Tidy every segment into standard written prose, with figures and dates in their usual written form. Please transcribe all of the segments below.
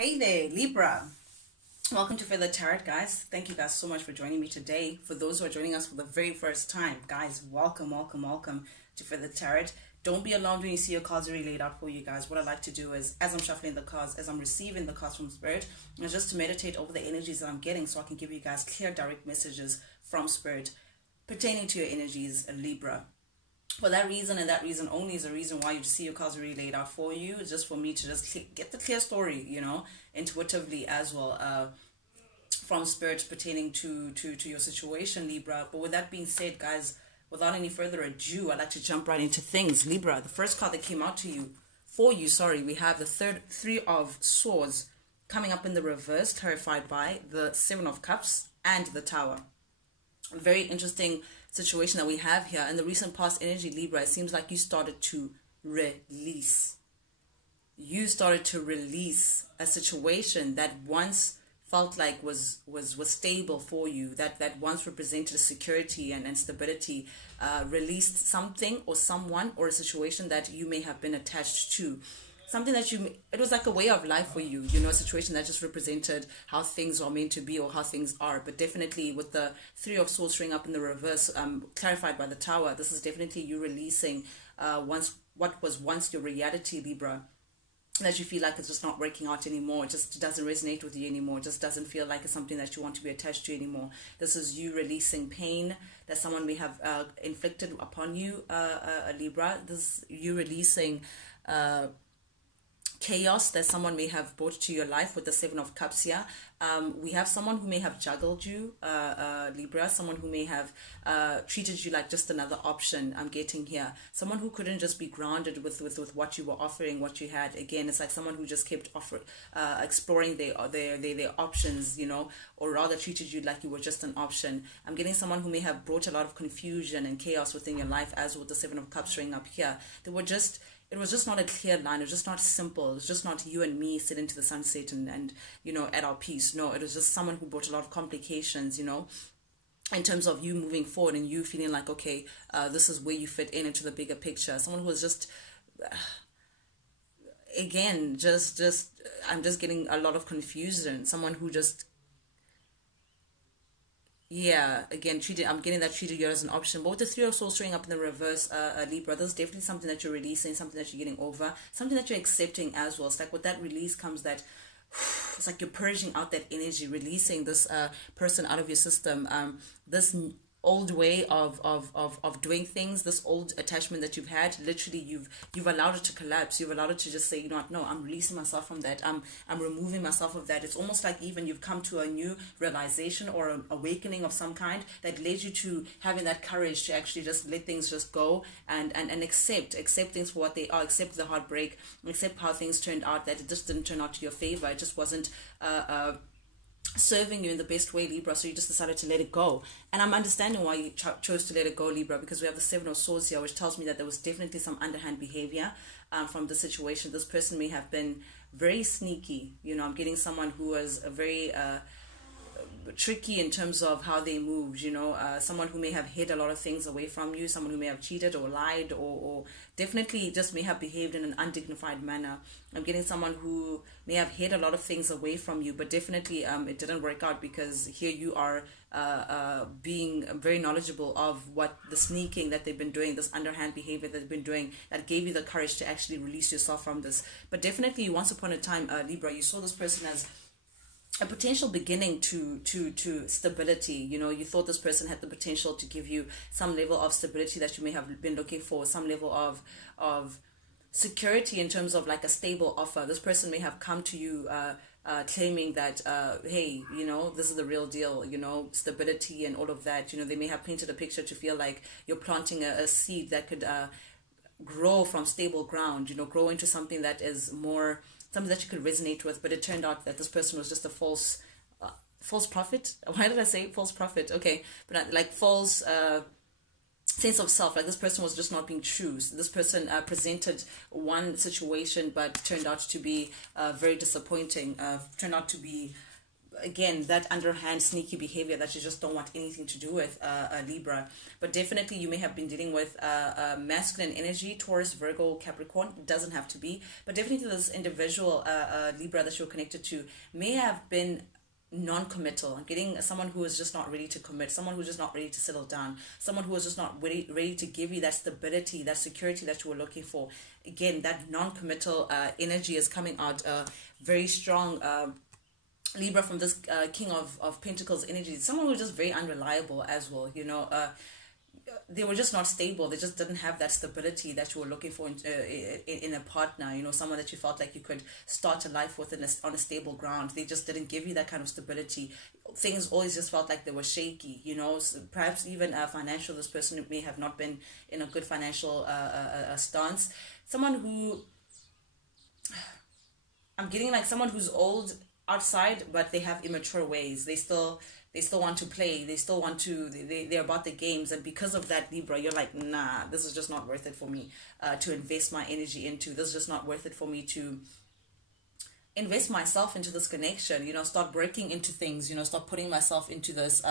Hey there, Libra. Welcome to Feather Tarot, guys. Thank you guys so much for joining me today. For those who are joining us for the very first time, guys, welcome to Feather Tarot. Don't be alarmed when you see your cards already laid out for you, guys. What I like to do is, as I'm shuffling the cards, as I'm receiving the cards from Spirit, is just to meditate over the energies that I'm getting so I can give you guys clear, direct messages from Spirit pertaining to your energies, Libra. For that reason and that reason only is the reason why you see your cards already laid out for you. It's just for me to just get the clear story, intuitively as well, from Spirit pertaining to your situation, Libra. But with that being said, guys, without any further ado, I'd like to jump right into things. Libra, the first card that came out we have the Three of Swords coming up in the reverse, clarified by the Seven of Cups and the Tower. A very interesting situation that we have here. In the recent past energy, Libra, it seems like you started to release. You started to release a situation that once felt like was stable for you, that once represented security and stability, released something or someone or a situation that you may have been attached to. Something that it was like a way of life for you, a situation that just represented how things are meant to be or how things are. But definitely with the Three of Swords showing up in the reverse, clarified by the Tower, this is definitely you releasing what was once your reality, Libra, that you feel like it's just not working out anymore. It just doesn't resonate with you anymore. It just doesn't feel like it's something that you want to be attached to anymore. This is you releasing pain that someone may have inflicted upon you, Libra. This is you releasing chaos that someone may have brought to your life with the Seven of Cups here. We have someone who may have juggled you, Libra, someone who may have treated you like just another option. I'm getting here. Someone who couldn't just be grounded with what you were offering, what you had. Again, it's like someone who just kept exploring their options, or rather treated you like you were just an option. I'm getting someone who may have brought a lot of confusion and chaos within your life, as with the Seven of Cups showing up here. It was just not a clear line. It was just not simple. It was just not you and me sitting to the sunset and at our peace. No, it was just someone who brought a lot of complications, in terms of you moving forward and you feeling like, okay, this is where you fit into the bigger picture. Someone who was just, again, I'm just getting a lot of confusion. Someone who just, again, I'm getting that treated you as an option. But with the Three of Swords showing up in the reverse, Libra, there's definitely something that you're releasing, something that you're getting over, something that you're accepting as well. It's like with that release comes that, it's like you're purging out that energy, releasing this person out of your system, this old way of doing things, this old attachment that you've had. Literally you've allowed it to collapse. You've allowed it to just say, no, I'm releasing myself from that. I'm removing myself of that. It's almost like even you've come to a new realization or an awakening of some kind that led you to having that courage to actually just let things just go and accept things for what they are, accept the heartbreak, accept how things turned out, that it just didn't turn out to your favor. It just wasn't serving you in the best way, Libra, so you just decided to let it go. And I'm understanding why you chose to let it go, Libra, because we have the Seven of Swords here, which tells me that there was definitely some underhand behavior from the situation. This person may have been very sneaky. I'm getting someone who was a very tricky in terms of how they moved, someone who may have hid a lot of things away from you, someone who may have cheated or lied or definitely just may have behaved in an undignified manner. I'm getting someone who may have hid a lot of things away from you, but definitely it didn't work out, because here you are being very knowledgeable of what the sneaking that they've been doing, this underhand behavior that they've been doing, that gave you the courage to actually release yourself from this. But definitely once upon a time, Libra, you saw this person as a potential beginning to stability. You thought this person had the potential to give you some level of stability that you may have been looking for, some level of security in terms of like a stable offer. This person may have come to you claiming that, hey, this is the real deal, stability and all of that. They may have painted a picture to feel like you're planting a seed that could grow from stable ground, grow into something that is more, something that you could resonate with. But it turned out that this person was just a false prophet. Why did I say false prophet? Okay, but like false sense of self. Like this person was just not being true. So this person presented one situation, but turned out to be very disappointing. Turned out to be again, that underhand sneaky behavior that you just don't want anything to do with, Libra. But definitely you may have been dealing with masculine energy, Taurus, Virgo, Capricorn. It doesn't have to be, but definitely this individual Libra that you're connected to may have been non-committal. I'm getting someone who is just not ready to commit, someone who's just not ready to settle down, someone who is just not ready to give you that stability, that security that you were looking for. Again, that non-committal energy is coming out very strong, Libra, from this King of Pentacles energy. Someone who's just very unreliable as well, you know. They were just not stable. They just didn't have that stability that you were looking for in a partner, you know, someone that you felt like you could start a life with on a stable ground. They just didn't give you that kind of stability. Things always just felt like they were shaky, you know. So perhaps even financial, this person may have not been in a good financial stance. Someone who, I'm getting like someone who's old outside, but they have immature ways. They still want to play. They still want to, they're about the games. And because of that, Libra, you're like, nah, this is just not worth it for me to invest my energy into. This is just not worth it for me to invest myself into this connection, you know, start breaking into things, you know, start putting myself into this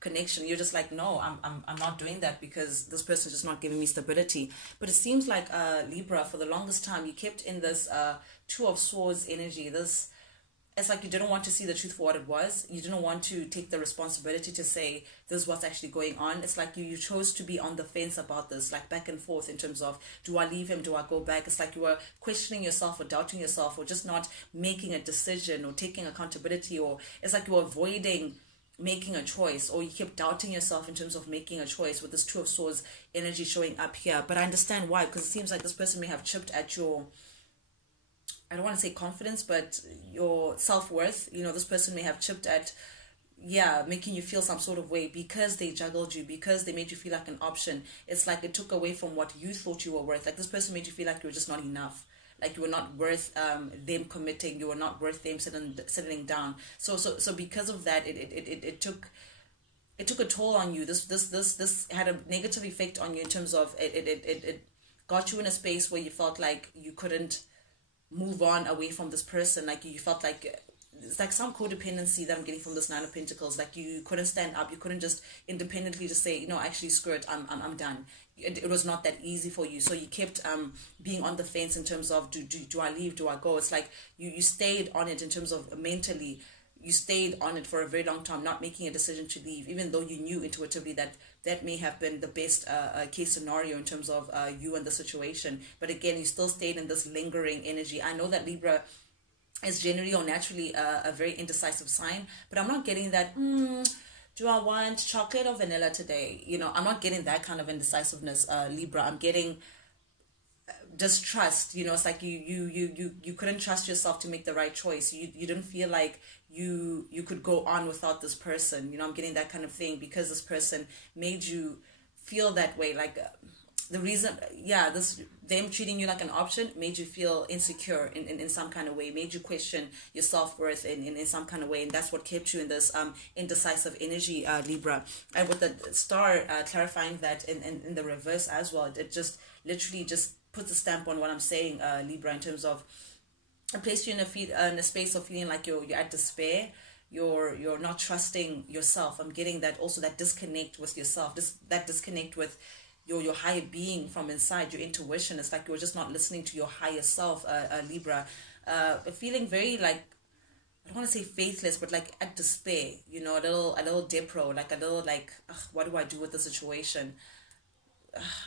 connection. You're just like, no, I'm not doing that because this person's just not giving me stability. But it seems like Libra, for the longest time, you kept in this Two of Swords energy. It's like you didn't want to see the truth for what it was. You didn't want to take the responsibility to say, this is what's actually going on. It's like you chose to be on the fence about this, like back and forth in terms of, do I leave him? Do I go back? It's like you were questioning yourself or doubting yourself or just not making a decision or taking accountability, or it's like you were avoiding making a choice, or you kept doubting yourself in terms of making a choice with this Two of Swords energy showing up here. But I understand why, because it seems like this person may have chipped at your, I don't want to say confidence, but your self-worth. You know, this person may have chipped at, yeah, making you feel some sort of way because they juggled you, because they made you feel like an option. It's like it took away from what you thought you were worth. Like this person made you feel like you were just not enough. Like you were not worth them committing. You were not worth them settling down. So because of that, it took a toll on you. This had a negative effect on you in terms of it got you in a space where you felt like you couldn't move on away from this person. Like you felt like it's like some codependency that I'm getting from this Nine of Pentacles. Like you couldn't stand up. You couldn't just independently just say, you know, actually screw it, I'm done. It was not that easy for you. So you kept being on the fence in terms of do I leave, do I go? It's like you stayed on it in terms of mentally. You stayed on it for a very long time, not making a decision to leave, even though you knew intuitively that may have been the best case scenario in terms of you and the situation. But again, you still stayed in this lingering energy. I know that Libra is generally or naturally a very indecisive sign, but I'm not getting that, do I want chocolate or vanilla today? You know, I'm not getting that kind of indecisiveness, Libra. I'm getting distrust. You know, it's like you couldn't trust yourself to make the right choice. You didn't feel like you could go on without this person. You know, I'm getting that kind of thing because this person made you feel that way. Like the reason, yeah, them treating you like an option made you feel insecure in some kind of way, made you question your self-worth in some kind of way, and that's what kept you in this indecisive energy, Libra. And with the star clarifying that in the reverse as well, it just literally just puts a stamp on what I'm saying, Libra, in terms of it placed you in a space of feeling like you're at despair. You're not trusting yourself. I'm getting that also, that disconnect with yourself, that disconnect with your higher being from inside, your intuition. It's like you're just not listening to your higher self, Libra. Feeling very like, I don't want to say faithless, but like at despair. You know, a little depro, like a little like, what do I do with the situation?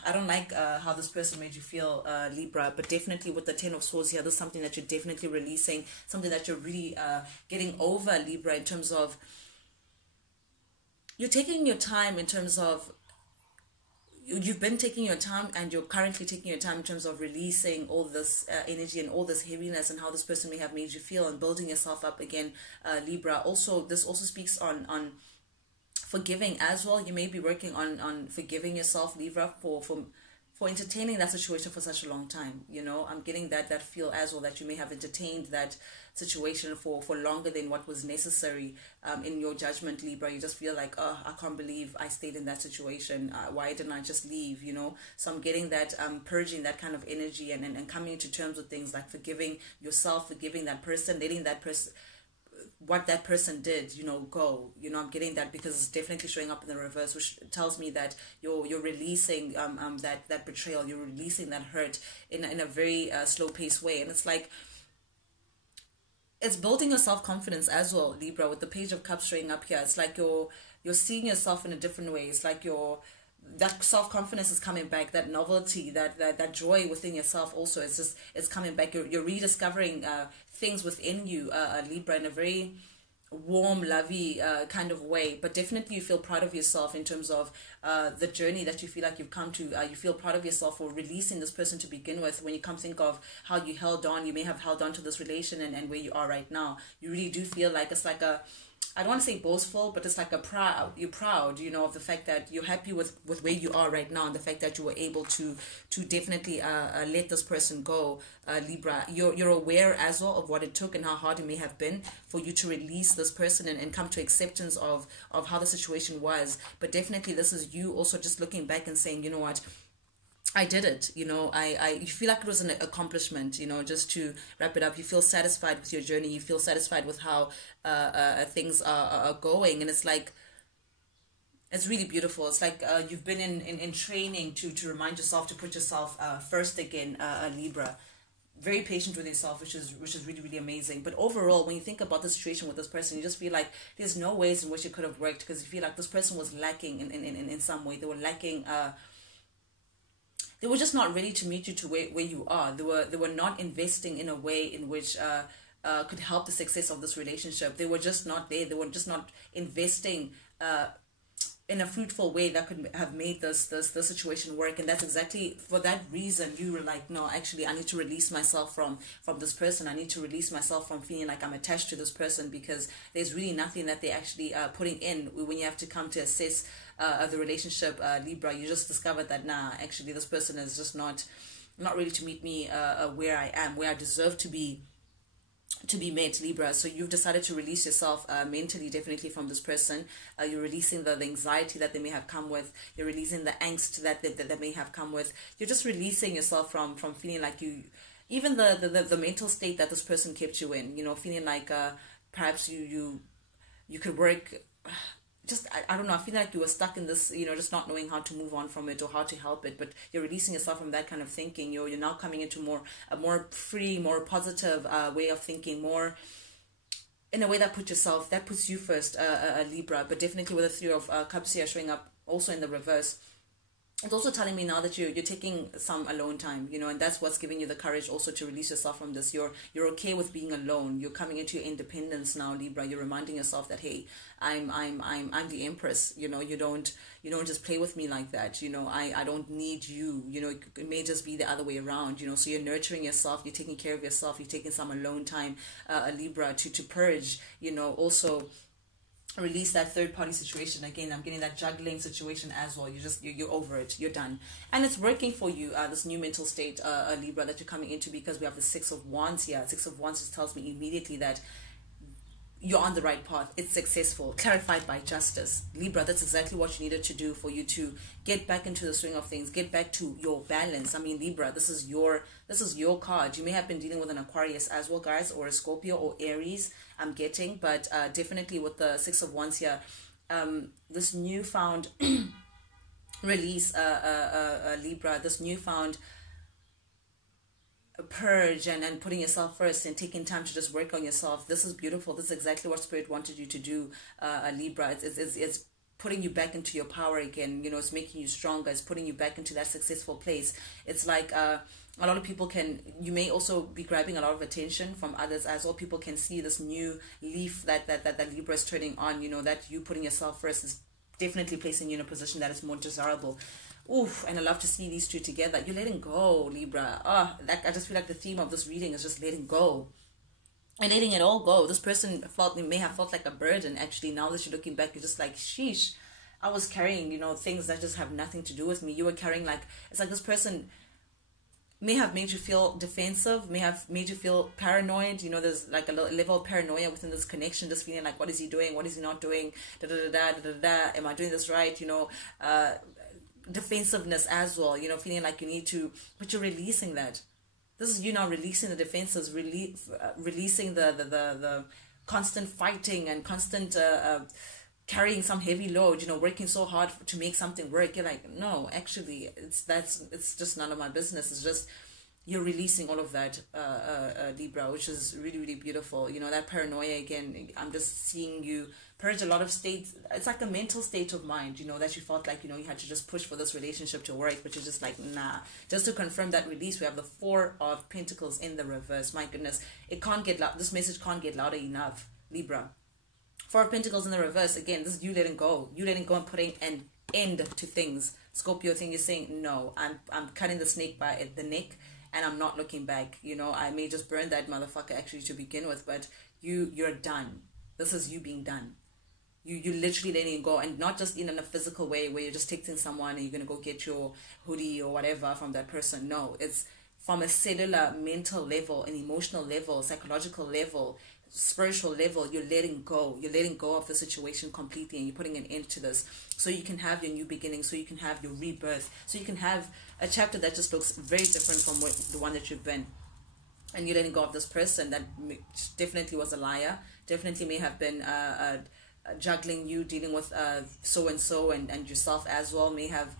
I don't like how this person made you feel, Libra, but definitely with the Ten of Swords here, there's something that you're definitely releasing, something that you're really getting over, Libra, in terms of you're taking your time in terms of you've been taking your time and you're currently taking your time in terms of releasing all this energy and all this heaviness and how this person may have made you feel and building yourself up again, Libra. Also, this also speaks on forgiving as well. You may be working on forgiving yourself, Libra, for entertaining that situation for such a long time. You know, I'm getting that feel as well, that you may have entertained that situation for longer than what was necessary in your judgment, Libra. You just feel like, oh, I can't believe I stayed in that situation. Why didn't I just leave? You know, so I'm getting that purging that kind of energy and coming to terms with things like forgiving yourself, forgiving that person, letting that person, what that person did, you know, go. You know, I'm getting that because it's definitely showing up in the reverse, which tells me that you're releasing that betrayal, you're releasing that hurt in a very slow paced way. And it's like, it's building your self-confidence as well, Libra, with the Page of Cups showing up here. It's like you're seeing yourself in a different way. It's like that self-confidence is coming back, that novelty, that joy within yourself also, it's coming back. You're rediscovering things within you, Libra, in a very warm, lovey kind of way. But definitely you feel proud of yourself in terms of the journey that you feel like you've come to. You feel proud of yourself for releasing this person to begin with. When you come think of how you held on, you may have held on to this relation and where you are right now, you really do feel like it's like I don't want to say boastful, but it's like you're proud, you know, of the fact that you're happy with where you are right now, and the fact that you were able to definitely let this person go, Libra. You're aware as well of what it took and how hard it may have been for you to release this person and come to acceptance of how the situation was. But definitely this is you also just looking back and saying, you know what, I did it, you know, you feel like it was an accomplishment, you know, just to wrap it up. You feel satisfied with your journey. You feel satisfied with how things are going. And it's like, it's really beautiful. It's like you've been in training to remind yourself to put yourself first again, Libra. Very patient with yourself, which is really, really amazing. But overall, when you think about the situation with this person, you just feel like there's no ways in which it could have worked, because you feel like this person was lacking in some way. They were lacking... they were just not ready to meet you to where you are. They were not investing in a way in which could help the success of this relationship. They were just not there. They were just not investing in a fruitful way that could have made this situation work. And that's exactly for that reason you were like, no, actually I need to release myself from this person. I need to release myself from feeling like I'm attached to this person, because there's really nothing that they're actually putting in. When you have to come to assess the relationship, Libra, you just discovered that actually this person is just not ready to meet me where I am, where I deserve to be met, Libra. So you've decided to release yourself mentally, definitely, from this person. You're releasing the anxiety that they may have come with. You're releasing the angst that may have come with. You're just releasing yourself from feeling like even the mental state that this person kept you in, you know, feeling like perhaps you could work. Just, I don't know, I feel like you were stuck in this, you know, just not knowing how to move on from it or how to help it. But you're releasing yourself from that kind of thinking. You're now coming into a more free, more positive way of thinking, more in a way that puts you first, Libra. But definitely with the Three of Cups here showing up also in the reverse, it's also telling me now that you're taking some alone time, you know, and that's what's giving you the courage also to release yourself from this. You're okay with being alone. You're coming into your independence now, Libra. You're reminding yourself that, hey, I'm the Empress. You know, you don't just play with me like that. You know, I don't need you. You know, it may just be the other way around. You know, so you're nurturing yourself. You're taking care of yourself. You're taking some alone time, Libra, to purge. You know, also release that third party situation. Again, I'm getting that juggling situation as well. You're over it. You're done. And it's working for you, this new mental state, Libra, that you're coming into, because we have the Six of Wands here. Six of Wands just tells me immediately that you're on the right path. It's successful, clarified by justice. Libra, that's exactly what you needed to do for you to get back into the swing of things, get back to your balance. I mean, Libra, this is your card. You may have been dealing with an Aquarius as well, guys, or a Scorpio or Aries, I'm getting. But definitely with the Six of Wands here, this newfound release, Libra, this newfound purge and putting yourself first and taking time to just work on yourself. This is beautiful. This is exactly what Spirit wanted you to do, Libra. It's putting you back into your power again. You know, it's making you stronger. It's putting you back into that successful place. It's like a lot of people you may also be grabbing a lot of attention from others as well. People can see this new leaf that Libra is turning on. You know, that you putting yourself first is definitely placing you in a position that is more desirable. Oof, and I love to see these two together. You're letting go, Libra. I just feel like the theme of this reading is just letting go. And letting it all go. This person may have felt like a burden, actually. Now that you're looking back, you're just like, sheesh, I was carrying, you know, things that just have nothing to do with me. You were carrying, like, it's like this person may have made you feel defensive, may have made you feel paranoid. You know, there's like a level of paranoia within this connection, just feeling like, what is he doing? What is he not doing? Am I doing this right? You know, defensiveness as well, you know, feeling like you need to, but you're releasing that. This is you now releasing the defenses, releasing the constant fighting and constant carrying some heavy load, you know, working so hard to make something work. You're like, no, actually, it's just none of my business. It's just you're releasing all of that, Libra, which is really, really beautiful. You know, that paranoia, again, I'm just seeing you purge a lot of states. It's like a mental state of mind, you know, that you felt like, you know, you had to just push for this relationship to work, but you're just like, nah. Just to confirm that release, we have the Four of Pentacles in the reverse. My goodness, it can't get loud. This message can't get louder enough, Libra. Four of Pentacles in the reverse. Again, this is you letting go. You letting go and putting an end to things. Scorpio thing, you're saying, no, I'm cutting the snake by the neck, and I'm not looking back. You know, I may just burn that motherfucker actually to begin with, but you're done. This is you being done. You literally letting it go, and not just in a physical way where you're just texting someone and you're going to go get your hoodie or whatever from that person. No, it's from a cellular, mental level, an emotional level, psychological level, spiritual level. You're letting go. You're letting go of the situation completely, and you're putting an end to this so you can have your new beginning, so you can have your rebirth, so you can have a chapter that just looks very different from the one that you've been. And you're letting go of this person that definitely was a liar, definitely may have been juggling you, dealing with so-and-so and yourself as well, may have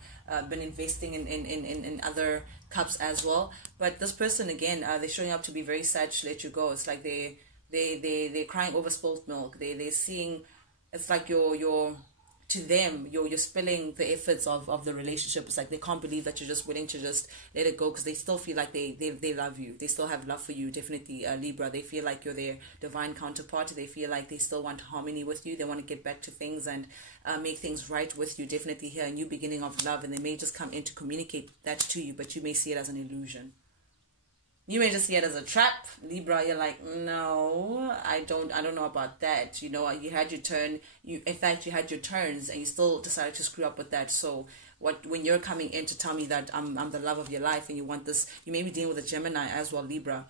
been investing in other cups as well. But this person, again, they're showing up to be very sad to let you go. It's like they're crying over spilled milk. They're seeing, it's like you're to them, you're spilling the efforts of the relationship. It's like they can't believe that you're just willing to just let it go, because they still feel like they love you. They still have love for you, definitely, Libra. They feel like you're their divine counterpart. They feel like they still want harmony with you. They want to get back to things and make things right with you. Definitely here, a new beginning of love, and they may just come in to communicate that to you, but you may see it as an illusion. You may just see it as a trap, Libra. You're like, no, I don't know about that. You know, you had your turn. In fact, you had your turns, and you still decided to screw up with that. So, when you're coming in to tell me that I'm the love of your life, and you want this, you may be dealing with a Gemini as well, Libra.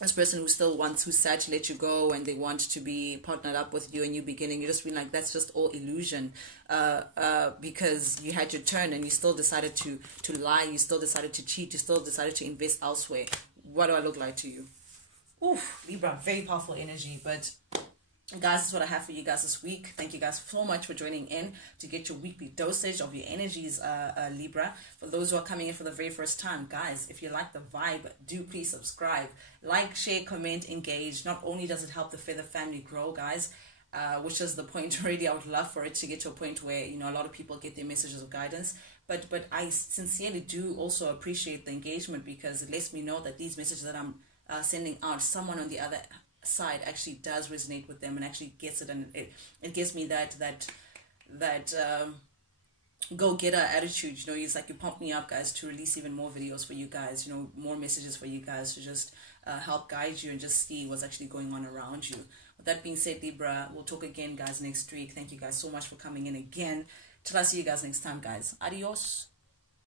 This person who's sad to let you go, and they want to be partnered up with you, and you beginning. You just feel like that's just all illusion, because you had your turn, and you still decided to lie. You still decided to cheat. You still decided to invest elsewhere. What do I look like to you? Oof, Libra, very powerful energy. But guys, this is what I have for you guys this week. Thank you guys so much for joining in to get your weekly dosage of your energies, Libra. For those who are coming in for the very first time, guys, if you like the vibe, do please subscribe, like, share, comment, engage. Not only does it help the Feather family grow, guys, which is the point already. I would love for it to get to a point where, you know, a lot of people get their messages of guidance. But I sincerely do also appreciate the engagement, because it lets me know that these messages that I'm sending out, someone on the other side actually does resonate with them and actually gets it, and it gives me that go-getter attitude. You know, it's like you pump me up, guys, to release even more videos for you guys, you know, more messages for you guys, to just help guide you and just see what's actually going on around you. With that being said, Libra, we'll talk again, guys, next week. Thank you guys so much for coming in again. Till I see you guys next time, guys. Adios.